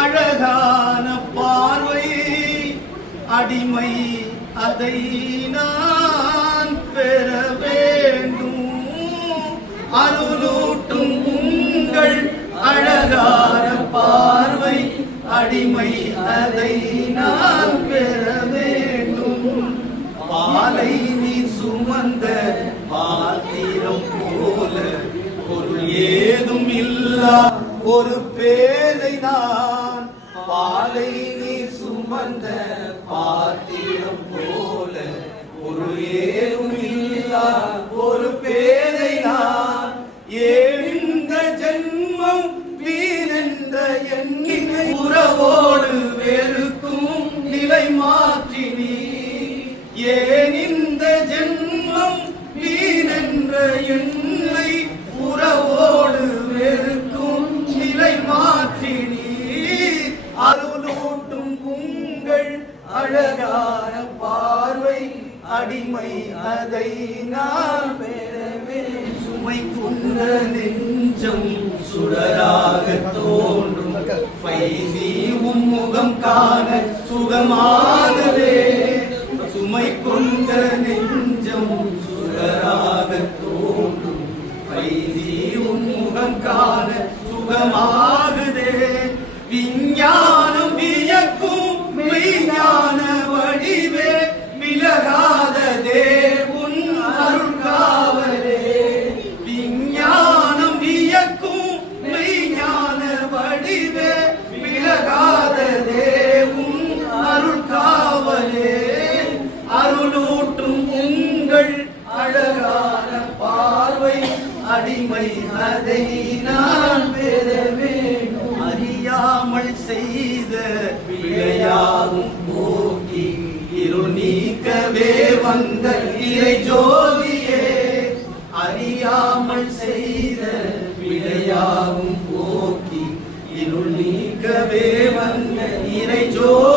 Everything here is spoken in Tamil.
அழகான பார்வை அடிமை அதை நான் பெற வேண்டும். அருளூட்டும் உங்கள் அழகான பார்வை அடிமை அதை நான் பெற வேண்டும். பாலை நீ சுமந்த பாத்திரம் போல பொருள் ஏதும் இல்லா ஒரு பேதை நான். பாலை நீ சுமந்த பாத்திரம் போல ஒரு ஏதும் இல்லா ஒரு பேதை நான். ஏழுந்த ஜென்மம் வீணென்ற எண்ணினை உறவோடு வெறுக்கும் நிலை மாற்றினி. ஏன் இந்த ஜென்மம் வீணென்ற எண்ணை உறவோடு வெறுக்கும் நிலை மாற்றினி. அருளூட்டும் உங்கள் அழகான பார்வை அடிமை அதை நான் பெறவே. சுமை கொண்ட நெஞ்சம் சுடராக தோன்றும் பைசி முகம் காண சுகமானதே. சுமை கொண்ட நெஞ்சம் சுடராக தோன்றும் பைசி முகம் காண சுகமாகுதே. விஞ்ஞானம் வியக்கும் மெய்ஞான வடிவே விலகாததே உன் அருள் காவலே. விஞ்ஞானம் வியக்கும் மெய்ஞான வடிவே விலகாததே உன் அருள் காவலே. அருளூட்டும் உங்கள் அழகான பார்வை அடிமை அதை நான் பெற வேண்டும். அறியாமல் செய்த பிழையாகும் போக்கி இருள் நீக்கவே வந்த இறை ஜோதியே. அறியாமல் செய்த பிழையாகும் போக்கி இருள் நீக்கவே வந்த இறை ஜோதி.